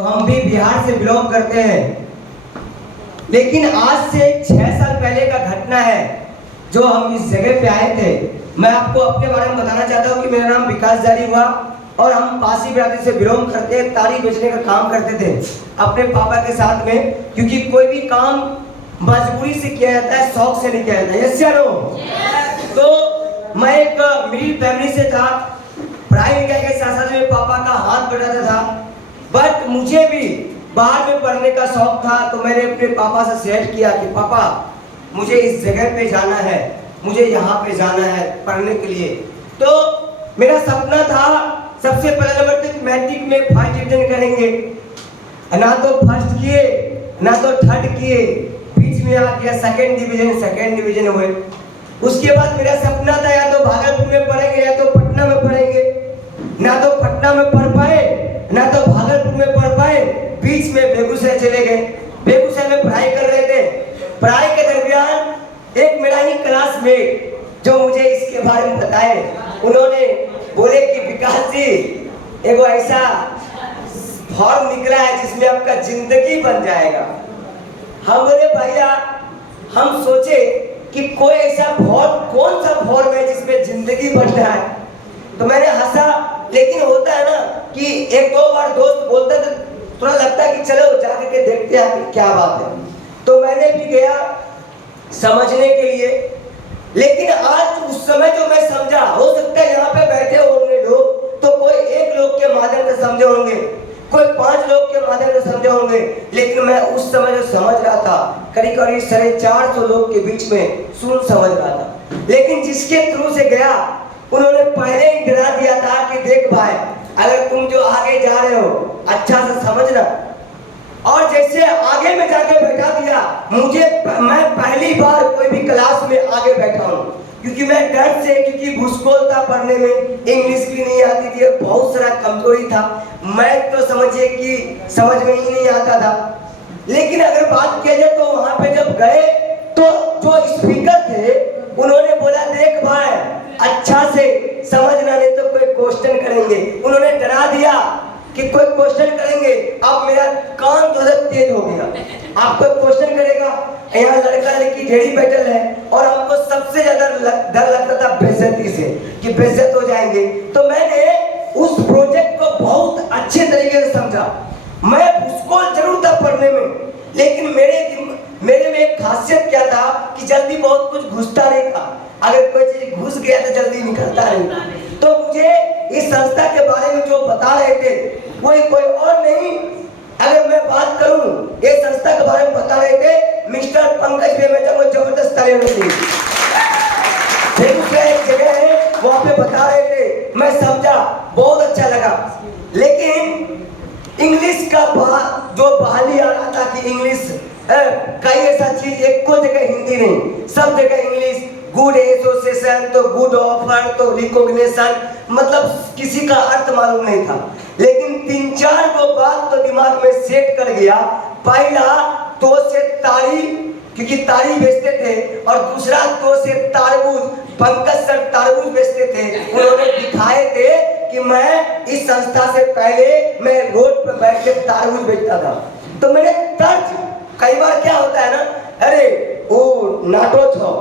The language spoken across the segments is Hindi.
तो हम भी बिहार से बिलोंग करते हैं, लेकिन आज से 6 साल पहले का घटना है जो हम इस जगह पे आए थे। मैं आपको अपने बारे में बताना चाहता हूँ कि मेरा नाम विकास जारी हुआ और हम पासी बिरादरी से बिलोंग करते हैं। तारी बेचने का काम करते थे अपने पापा के साथ में, क्योंकि कोई भी काम मजबूरी से किया जाता है, शौक से नहीं किया जाता है। यस या नो? तो मैं एक मिडिल फैमिली से था, पढ़ाई लिखाई के साथ साथ मेरे पापा का हाथ बढ़ाता था, बट मुझे भी बाहर में पढ़ने का शौक था। तो मैंने अपने पापा से सेट किया कि पापा मुझे इस जगह पे जाना है, मुझे यहाँ पे जाना है पढ़ने के लिए। तो मेरा सपना था सबसे पहले नंबर तक मैट्रिक में फर्स्ट डिवीजन करेंगे, ना तो फर्स्ट किए ना तो थर्ड किए, बीच में आ गया सेकंड डिवीजन हुए। उसके बाद मेरा सपना था या तो भागलपुर में पढ़ेंगे या तो पटना में पढ़ेंगे, ना तो पटना में पढ़ पाए ना तो भागलपुर में पढ़ पाए, बीच में बेगूसराय चले गए। बेगूसराय में पढ़ाई कर रहे थे। पढ़ाई के दरमियान एक मेरा ही क्लासमेट जो मुझे इसके बारे में बताए, उन्होंने बोले कि विकास जी एगो ऐसा फॉर्म निकला है जिसमें आपका जिंदगी बन जाएगा। हम बोले भैया, हम सोचे कि कोई ऐसा फॉर्म, कौन सा फॉर्म है जिसमें जिंदगी बनना है। तो मैंने हंसा, लेकिन होता है ना कि एक दो बार दोस्त बोलता तो थोड़ा लगता है कि चलो जाकर के देखते हैं क्या बात है। तो मैंने भी गया समझने के लिए, लेकिन आज उस समय जो मैं समझा, हो सकता है यहाँ पे बैठे होंगे लोग तो कोई एक लोग के माध्यम से समझे होंगे, कोई 5 लोग के माध्यम से समझे होंगे, लेकिन मैं उस समय जो समझ रहा था करीब करीब 450 लोग के बीच में सुन समझ रहा था। लेकिन जिसके थ्रू से गया उन्होंने पहले ही डरा दिया था कि देख भाई, अगर तुम जो आगे जा रहे हो अच्छा से समझना। और जैसे आगे में जाके बैठा दिया मुझे, मैं पहली बार कोई भी क्लास में आगे बैठा हूँ, क्योंकि मैं डर से, क्योंकि भूसकोल था पढ़ने में, इंग्लिश भी नहीं आती थी, बहुत सारा कमजोरी था, मैं तो समझिए कि समझ में ही नहीं आता था। लेकिन अगर बात किया जाए तो वहां पे जब गए तो जो स्पीकर थे उन्होंने बोला देख भाई अच्छा से समझना, नहीं तो कोई क्वेश्चन करेंगे। उन्होंने डरा दिया कि कोई क्वेश्चन करेंगे। अब मेरा कान जो है तेज हो गया, आप कोई क्वेश्चन करेगा, यहाँ लड़का लड़की ढेरी बैठल है और हमको सबसे ज्यादा डर लगता था बेइज्जती से कि बेइज्जत हो जाएंगे। तो मैंने उस प्रोजेक्ट को बहुत अच्छे तरीके से समझा। मैं उसको जरूर था पढ़ने में, लेकिन मेरे में एक खासियत क्या था कि जल्दी बहुत कुछ घुसता नहीं था। अगर कोई चीज घुस गया तो जल्दी निकलता नहीं। तो मुझे इस संस्था के बारे में जो बता रहे थे वो कोई और नहीं, अगर मैं बात करूं ये संस्था के बारे में बता रहे थे मिस्टर पंकज बेमेजा को जबरदस्त तालियां दी। बेगूसराय एक जगह है वहां पे बता रहे थे, मैं समझा, बहुत अच्छा लगा। लेकिन इंग्लिश का जो बहाली आ रहा था कि इंग्लिश कई ऐसा चीज, एक को जगह हिंदी नहीं, सब जगह इंग्लिश, गुड एसोसिएशन तो गुड ऑफर तो रिकॉग्निशन, मतलब किसी का अर्थ मालूम नहीं था। लेकिन 3-4 को बात तो दिमाग में सेट कर गया। पहला तो से तारी, क्योंकि तारी बेचते थे, और दूसरा तो से तारबूज, पंकज सर तारबूज बेचते थे। उन्होंने दिखाए थे कि मैं इस संस्था से पहले मैं रोड पर बैठ के तारबूज बेचता था। तो मैंने तर्ज, कई बार क्या होता है ना, अरे वो नाटो छो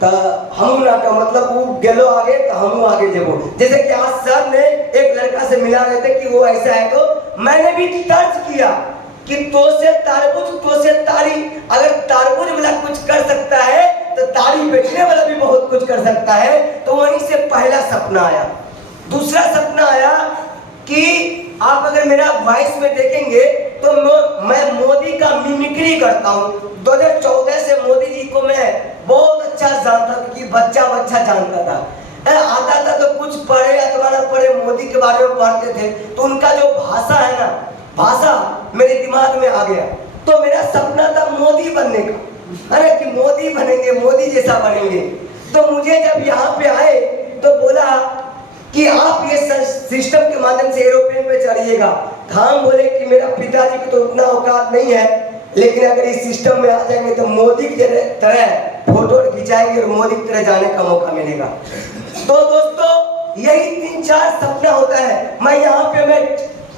तो हम नाटो, मतलब वो गेलो आगे तो हम आगे जेबो। जैसे कि आज सर ने एक लड़का से मिला रहे थे कि वो ऐसा है, तो मैंने भी तर्ज किया कि तो से तारबूज तो से तारी, अगर तारबूज वाला कुछ कर सकता है तो तारी बेचने वाला भी बहुत कुछ कर सकता है। तो वहीं से पहला सपना आया। दूसरा सपना आया कि आप अगर मेरा वॉइस में देखेंगे तो मैं मोदी का मिमिक्री करता हूँ। 2014 से मोदी जी को मैं बहुत अच्छा जानता था, कि बच्चा जानता था। आता था तो कुछ पढ़े अथवा ना पढ़े, मोदी के बारे में पढ़ते थे तो उनका जो भाषा है ना, भाषा मेरे दिमाग में आ गया। तो मेरा सपना था मोदी बनने का, अरे कि मोदी बनेंगे, मोदी जैसा बनेंगे। तो मुझे जब यहाँ पे आए तो बोला कि आप ये सिस्टम के माध्यम से एरोप्लेन पे चढ़िएगा। हम बोले कि मेरा पिताजी को तो उतना औकात नहीं है, लेकिन अगर इस सिस्टम में आ जाएंगे तो मोदी की तरह फोटो खिंचाएंगे और मोदी की तरह जाने का मौका मिलेगा। तो दोस्तों यही 3-4 सपना होता है। मैं यहाँ पे मैं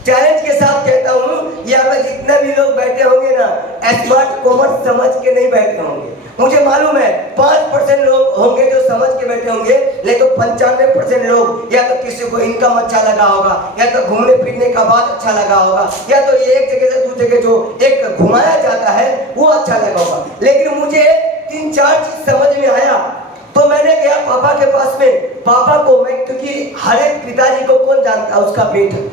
चैलेंज के साथ कहता हूँ, यहाँ पे जितने भी लोग बैठे होंगे ना, स्मार्ट कॉमर्स समझ के नहीं बैठे होंगे। मुझे मालूम है 5% लोग होंगे जो समझ के बैठे होंगे, लेकिन 95% लोग या तो किसी को इनकम अच्छा लगा होगा, या तो घूमने फिरने का बात अच्छा लगा होगा, या तो ये एक जगह से दूसरी जगह जो एक घुमाया जाता है वो अच्छा लगा होगा। लेकिन मुझे 3-4 चीज समझ में आया, तो मैंने गया पापा के पास में। पापा को मैं, क्योंकि हर एक पिताजी को कौन जानता है उसका बेटा,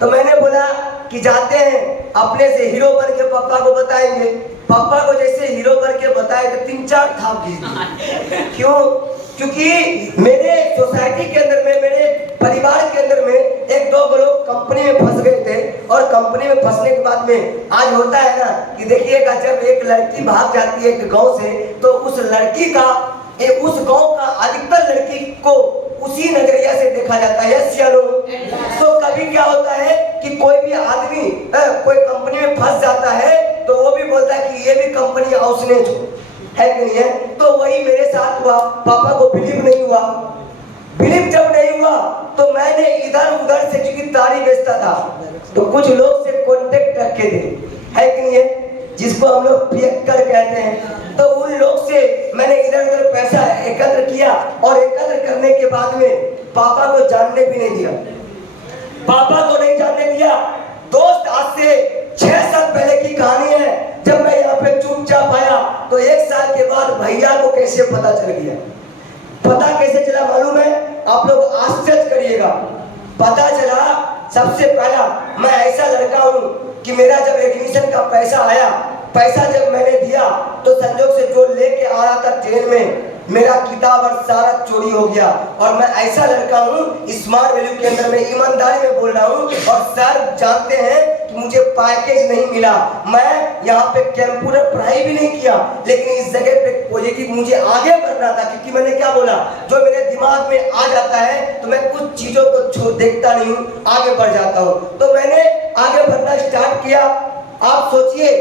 तो मैंने बोला कि जाते हैं अपने से हीरो बन के पापा को बताएंगे। पापा को जैसे हीरो बन के बताए तो 3-4 थाप घिस दिए। क्यों? क्योंकि मेरे सोसाइटी के अंदर में, मेरे परिवार के अंदर में 1-2 लोग कंपनी में फंस गए थे, और कंपनी में फंसने के बाद में आज होता है ना कि देखिएगा, जब एक लड़की भाग जाती है एक गांव से, तो उस लड़की का, उस गांव का अधिकतर लड़की को उसी नजरिया से देखा जाता है। यस या नो? तो कभी क्या होता है कि कोई भी आदमी कोई कंपनी में फंस जाता है तो वो भी बोलता है कि ये भी कंपनी उसने जो है कि नहीं है। तो वही मेरे साथ हुआ। पापा को बिलीव नहीं हुआ। बिलीव जब नहीं हुआ तो मैंने इधर उधर से, क्योंकि तारी बेचता था, तो कुछ लोग से कॉन्टेक्ट रखे थे, है कि नहीं है, जिसको हम लोग पियक्कर कहते हैं। तो उन लोग से मैंने इधर उधर पैसा एकत्र किया, और एकत्र करने के बाद में पापा को जानने भी नहीं दिया। पापा को नहीं जानने दिया। दोस्त, आज से 6 साल पहले की कहानी है। जब मैं यहाँ पे चुपचाप आया तो 1 साल के बाद भैया को कैसे पता चल गया। पता कैसे चला मालूम है? आप लोग आश्चर्य करिएगा। पता चला, सबसे पहला, मैं ऐसा लड़का हूँ कि मेरा जब एडमिशन का पैसा आया, पैसा जब मैंने दिया तो संजोग से जो लेके आ रहा था ट्रेन में, मेरा किताब और सारा चोरी हो गया। और मैं ऐसा लड़का हूँ, स्मार्ट वैल्यू के अंदर में ईमानदारी में बोल रहा हूँ, और सर जानते हैं कि मुझे पैकेज नहीं मिला। मैं यहाँ पे कंप्यूटर पढ़ाई भी नहीं किया, लेकिन इस जगह पे पॉजिटिव मुझे आगे बढ़ना था, क्योंकि मैंने क्या बोला, जो मेरे दिमाग में आ जाता है तो मैं कुछ चीजों को देखता नहीं हूँ, आगे बढ़ जाता हूँ। तो मैंने आगे बढ़ना स्टार्ट किया। आप सोचिए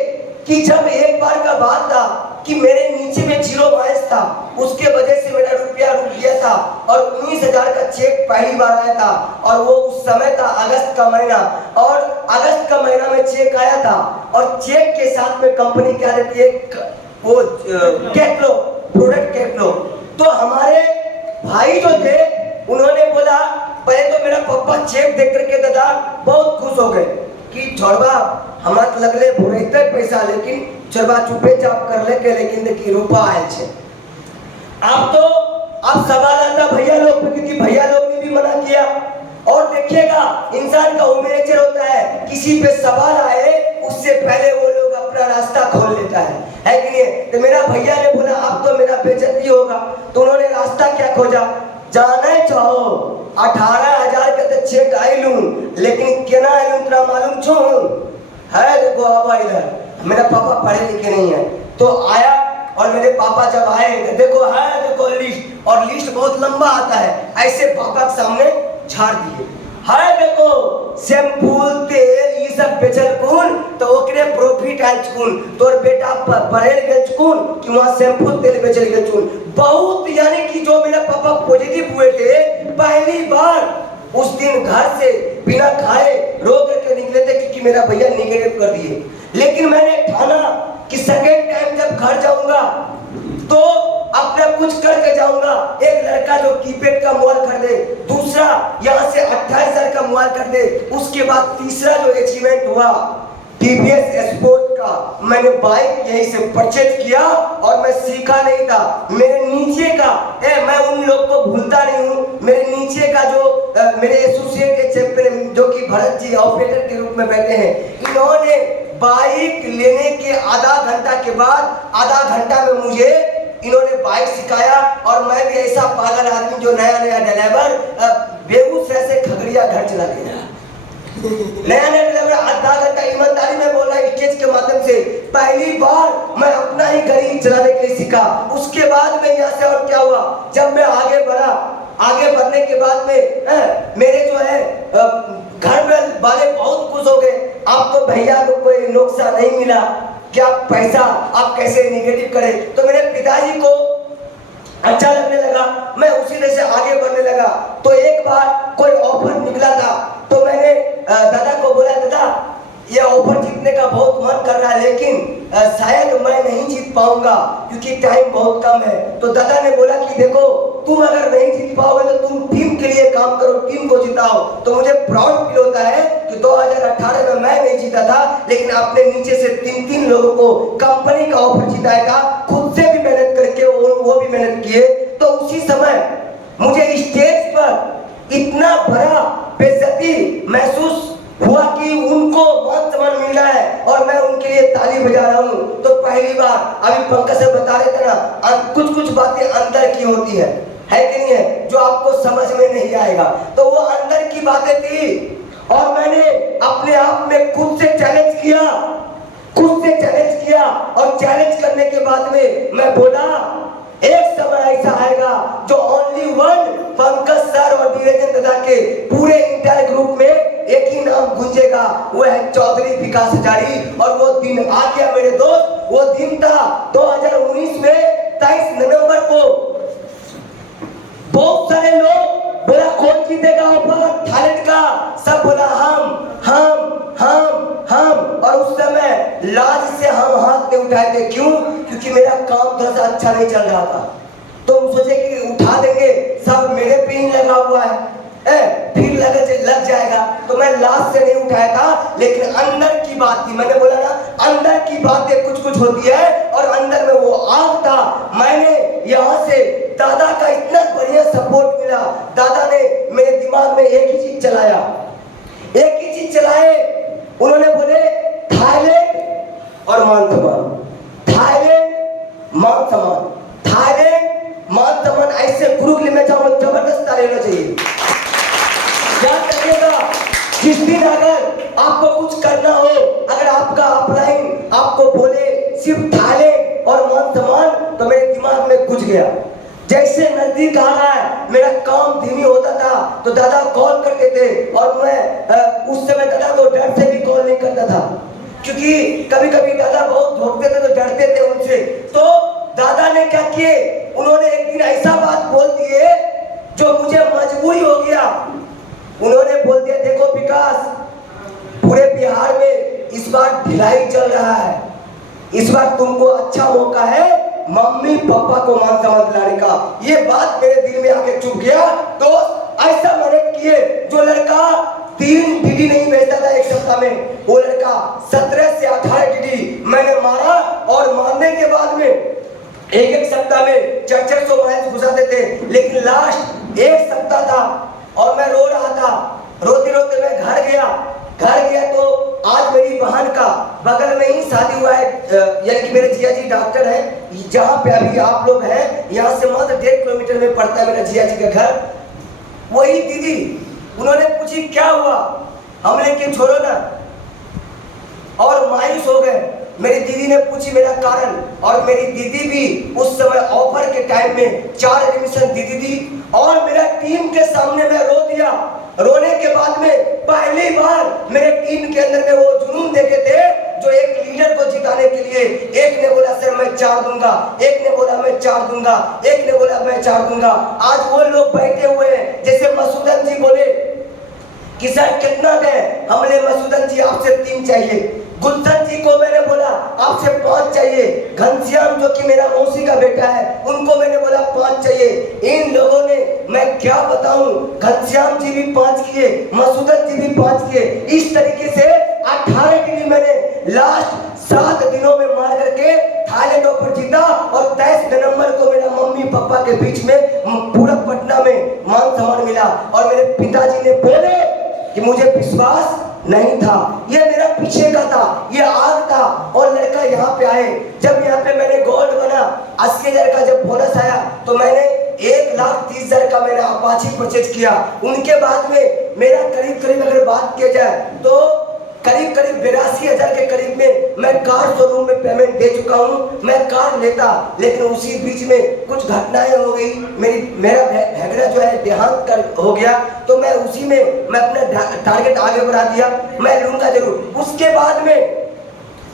कि जब एक बार का बात था कि मेरे नीचे में 0 बैलेंस था, उसके वजह से मेरा रुपया रुक गया था, और 19,000 का चेक पहली बार आया था, और वो उस समय था अगस्त का महीना, और अगस्त का महीना में चेक आया था, और चेक के साथ में कंपनी क्या देती है, वो कैटलॉग, प्रोडक्ट कैटलॉग। तो हमारे भाई जो थे उन्होंने बोला, पहले तो मेरा पापा चेक देख करके दादा बहुत खुश हो गए कि छोड़वा हमारे लगले भोरते पैसा, लेकिन छोड़वा चुपे चाप कर ले के, लेकिन देखिए रूपा आए छे। अब सवाल आता भैया लोग पे, क्योंकि भैया लोग ने भी मना किया। और देखिएगा, इंसान का उम्र नेचर होता है, किसी पे सवाल आए उससे पहले वो लोग अपना रास्ता खोल लेता है कि नहीं? तो मेरा भैया ने बोला अब तो मेरा बेइज्जती होगा, तो उन्होंने रास्ता क्या खोजा, जाने चाहो 18,000 का तो चेक आई लूं, लेकिन केना आई लूं तेरा मालूम छो है? देखो अब इधर मेरा पापा पढ़े लिखे नहीं है, तो आया, और मेरे पापा जब आए तो देखो है, देखो लिस्ट, और लिस्ट बहुत लंबा आता है, ऐसे पापा के सामने झाड़ दिए। है देखो शैम्पू तेल ये सब बेचल कौन, तो ओकरे प्रॉफिट आयल चुन, तोर बेटा पढ़े गेल चुन कि वहाँ शैम्पू तेल बेचल गेल चुन। बहुत, यानी कि जो मेरे पापा पॉजिटिव हुए थे, पहली बार उस दिन घर से बिना खाए रो करके निकले थे, क्योंकि मेरा भैया निगेटिव कर दिए। लेकिन मैंने ठाना कि सेकेंड टाइम जब घर जाऊंगा तो अपना कुछ करके जाऊंगा। एक लड़का जो कीपैड का मोबाइल खरीदे, दूसरा यहाँ से 28,000 का मोबाइल खरीदे, उसके बाद तीसरा जो अचीवमेंट हुआ टीवीएस स्पोर्ट का, मैंने बाइक यहीं से परचेज किया, और मैं सीखा नहीं था। मेरे नीचे का मैं उन लोग को भूलता नहीं हूँ, मेरे नीचे का जो मेरे एसोसिएट चैंपियन जो कि भरत जी ऑपरेटर के रूप में बैठे हैं, इन्होंने बाइक लेने के आधा घंटा के बाद, आधा घंटा में मुझे इन्होंने बाइक सिखाया। और मैं भी ऐसा पागल आदमी जो नया नया ड्राइवर बेगूसराय से खगड़िया घर चला गया, नया नया ड्राइवर आधा घंटा ईमानदारी में बोल रहा, स्टेज के माध्यम से पहली बार मैं अपना ही गाड़ी चलाने के लिए सीखा। उसके बाद में यहाँ से और क्या हुआ, जब मैं आगे बढ़ा, आगे बढ़ने के बाद में मेरे जो है घर में वाले बहुत खुश हो गए। आपको भैया को कोई नुकसान नहीं मिला, क्या पैसा आप कैसे निगेटिव करें। तो मेरे पिताजी को अच्छा लगने लगा, मैं उसी तरह से आगे बढ़ने लगा। तो एक बार कोई ऑफर निकला था, तो मैंने दादा को बोला, दादा ये ऑफर जीतने का बहुत मन कर रहा है, लेकिन शायद मैं नहीं जीत पाऊंगा क्योंकि टाइम बहुत कम है। तो दादा ने बोला कि देखो, तुम अगर नहीं जीत पाओगे तो तुम टीम के लिए काम करो, टीम को जिताओ। तो मुझे प्राउड फील होता है कि 2018 में मैं नहीं जीता था, लेकिन अपने नीचे से 3 लोगों को कंपनी का ऑफर जिताया था, खुद से भी मेहनत करके, वो भी मेहनत किए। तो उसी समय मुझे स्टेज पर इतना बड़ा बेइज्जती महसूस हुआ कि उनको मान सम्मान मिल रहा है और मैं उनके लिए ताली बजा रहा हूँ। तो पहली बार, अभी पंकज से बता रहे थे ना, कुछ बातें अंदर की होती है कि नहीं है, जो आपको समझ में नहीं आएगा। तो वो अंदर की बातें थी और मैंने अपने आप में खुद से चैलेंज किया, और चैलेंज करने के बाद में मैं बोला, एक समय ऐसा आएगा जो ओनली वन पंकज सर और वीरेंद्र दादा के पूरे इंटर ग्रुप में एक ही नाम गूंजेगा, वो है चौधरी विकास हजारी। और वो दिन आ गया मेरे दोस्त। वो दिन था 2019 में 23 नवंबर को। बहुत सारे लोग बोला कौन जीतेगा ऑफर थाईलैंड का, सब बोला हम। और उस समय लाज से हम हाथ नहीं उठाए थे। क्यों? क्योंकि मेरा काम थोड़ा सा अच्छा नहीं चल रहा था। तो हम सोचे कि उठा देंगे, सब मेरे पे ही लगा हुआ है, फिर लग जाएगा। तो मैं लाज से नहीं उठाया था, लेकिन अंदर की बात थी। मैंने बोला ना, अंदर की बातें कुछ होती है और अंदर में वो आग था। मैंने यहाँ से दादा का इतना बढ़िया सपोर्ट मिला। दादा ने मेरे दिमाग में एक ही चीज चलाए, उन्होंने बोले थाईलैंड और मान सम्मान, थाईलैंड मान सम्मान, थाईलैंड मान सम्मान। ऐसे गुरुकुल में जाओ, जबरदस्त लेना चाहिए। याद रखिएगा, जिस दिन अगर आपको कुछ करना हो, अगर आपका अपलाइन आपको बोले सिर्फ थाईलैंड और मान सम्मान, तो मेरे दिमाग में घुस गया। जैसे नजदीक आ रहा है, मेरा काम धीमी होता था तो दादा कॉल करते थे और मैं उस समय दादा को डर से भी कॉल नहीं करता था, क्योंकि कभी कभी दादा बहुत धोखते थे तो डरते थे उनसे। तो दादा ने क्या किए, उन्होंने एक दिन ऐसा बात बोल दिए जो मुझे मजबूरी हो गया। उन्होंने बोल दिया, देखो विकास, पूरे बिहार में इस बार ढिलाई चल रहा है, इस बार तुमको अच्छा मौका है मम्मी पापा को मान सम्मान दिलाने का। ये बात मेरे दिल में आके चुप गया। तो ऐसा मेहनत किए, जो लड़का 3 डीडी नहीं भेजता था एक सप्ताह में, वो लड़का 17 से 18 डीडी मैंने मारा। और मारने के बाद में एक सप्ताह में 400 माइल्स घुसाते थे। लेकिन लास्ट एक सप्ताह था और मैं रो रहा था। रोते रोते मैं घर गया तो आज मेरी बहन का बगल में ही शादी हुआ है, यानी कि मेरे जिया जी डॉक्टर हैं, जहाँ पे अभी आप लोग हैं, यहाँ से मात्र 1.5 किलोमीटर में पड़ता है मेरा जिया जी का घर। वही दीदी, उन्होंने पूछी क्या हुआ, हमने कि छोड़ो ना, और मायूस हो गए। मेरी दीदी ने पूछी मेरा कारण, और मेरी दीदी भी उस समय ऑफर के टाइम में 4 एडमिशन दीदी दी, और मेरा टीम के सामने मैं रो दिया। रोने के बाद में पहली बार मेरे टीम के अंदर में वो जुनून देखे थे जो एक लीडर को जिताने के लिए, एक ने बोला सर मैं 4 दूंगा, एक ने बोला मैं 4 दूंगा, एक ने बोला मैं 4 दूंगा। आज वो लोग बैठे हुए हैं, जैसे मसूदन जी बोले कि सर कितना दें, हमने मसूदन जी आपसे 3 चाहिए। गुलशन जी को मैंने बोला आपसे 5 चाहिए। घनश्याम जो कि मेरा मौसी का बेटा है, उनको मैंने बोला 5 चाहिए। इन लोगों ने, मैं क्या बताऊं, घनश्याम जी भी 5 किए, मसूदन जी भी 5 किए। इस तरीके से 18 डिग्री मैंने लास्ट 7 दिनों में मार करके थाईलैंड ऑफर जीता। और 23 नवंबर को मेरा मम्मी पापा के बीच में पूरा पटना में मान सम्मान मिला। और मेरे पिताजी ने बोले कि मुझे विश्वास नहीं था, ये मेरा पीछे का था, ये आग था। और लड़का यहाँ पे आए, जब यहाँ पे मैंने गोल्ड बना, 80,000 का जब बोनस आया, तो मैंने 1,30,000 का मैंने अपाची परचेज किया। उनके बाद में मेरा करीब अगर बात किया जाए तो करीब 82,000 के करीब में मैं कार शोरूम में पेमेंट दे चुका हूँ। मैं कार लेता, लेकिन उसी बीच में कुछ घटनाएं हो गई। मेरा भैगड़ा जो है देहांत हो गया, तो मैं उसी में मैं अपना टारगेट आगे बढ़ा दिया, मैं लूंगा जरूर। उसके बाद में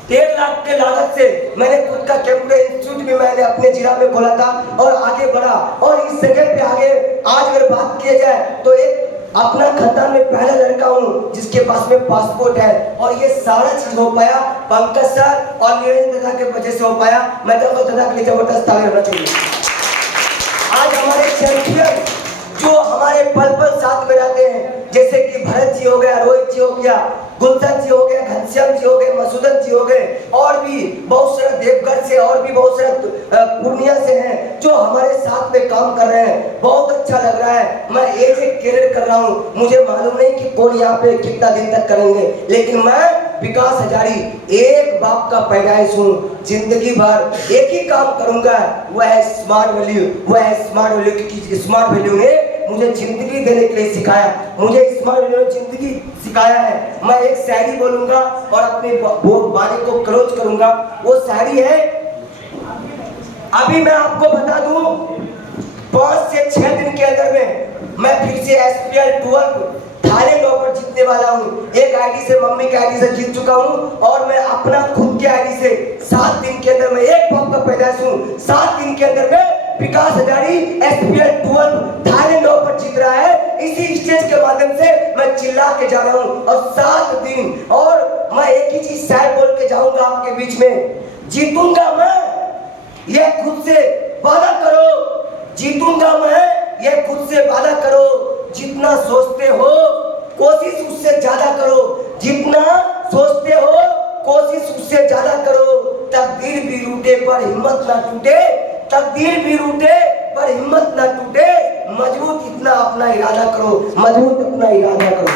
1.5 लाख के लागत से मैंने खुद का कंप्यूटर इंस्टीट्यूट भी मैंने अपने जिला में खोला था और आगे बढ़ा। और इस जगह पे आगे आज अगर बात किया जाए तो एक अपना खानदान में पहला लड़का हूँ जिसके पास में पासपोर्ट है, और ये सारा चीज हो पाया पंकज सर और निरंजन दादा के वजह से हो पाया। मैं तो दादा के लिए जबरदस्त ताली होना चाहिए। आज हमारे चैंपियन जो हमारे पल पल साथ में रहते हैं, जैसे कि भरत जी हो गया, रोहित जी हो गया, गुलशन जी हो गए, घनश्याम जी हो गए, मसूदन जी हो गए, और भी बहुत सारे देवगढ़ से और भी बहुत सारे पूर्णिया से हैं जो हमारे साथ में काम कर रहे हैं। बहुत अच्छा लग रहा है। मैं एक कैरियर कर रहा हूँ, मुझे मालूम नहीं कि कौन यहाँ पे कितना दिन तक करेंगे, लेकिन मैं विकास हजारी एक बाप का पैदाइश हूँ। जिंदगी भर एक ही काम करूंगा, वह है स्मार्ट वैल्यू। वह है स्मार्ट वैल्यू, क्योंकि स्मार्ट वैल्यू ने मुझे जिंदगी देने के लिए सिखाया, मुझे स्मार्ट वैल्यू ने जिंदगी सिखाया है। मैं एक शायरी बोलूंगा और अपने वाणी को क्लोज करूंगा। वो शायरी है, अभी मैं आपको बता दूं 5 से 6 दिन के अंदर में मैं फिर से SPL 12 थाईलैंड ओपन जीतने वाला हूँ। एक आईडी से, मम्मी के आईडी से जीत चुका हूँ, और मैं अपना खुद के आईडी से 7 दिन के अंदर में, एक बाप का पैदाइश हूँ, 7 दिन के अंदर में विकास हजारी SPL 12 थाईलैंड ओपन जीत रहा है। इसी स्टेज के माध्यम से मैं चिल्ला के जा रहा हूँ, और 7 दिन, और मैं एक ही चीज शायद बोल के जाऊंगा आपके बीच में, जीतूंगा मैं, ये खुद से वादा करो। जीतूंगा मैं, ये खुद से वादा करो। जितना सोचते हो कोशिश उससे ज्यादा करो, जितना सोचते हो कोशिश उससे ज्यादा करो। तकदीर भी रूठे पर हिम्मत ना टूटे, तकदीर भी रूठे पर हिम्मत ना टूटे। मजबूत इतना अपना इरादा करो, मजबूत अपना इरादा करो।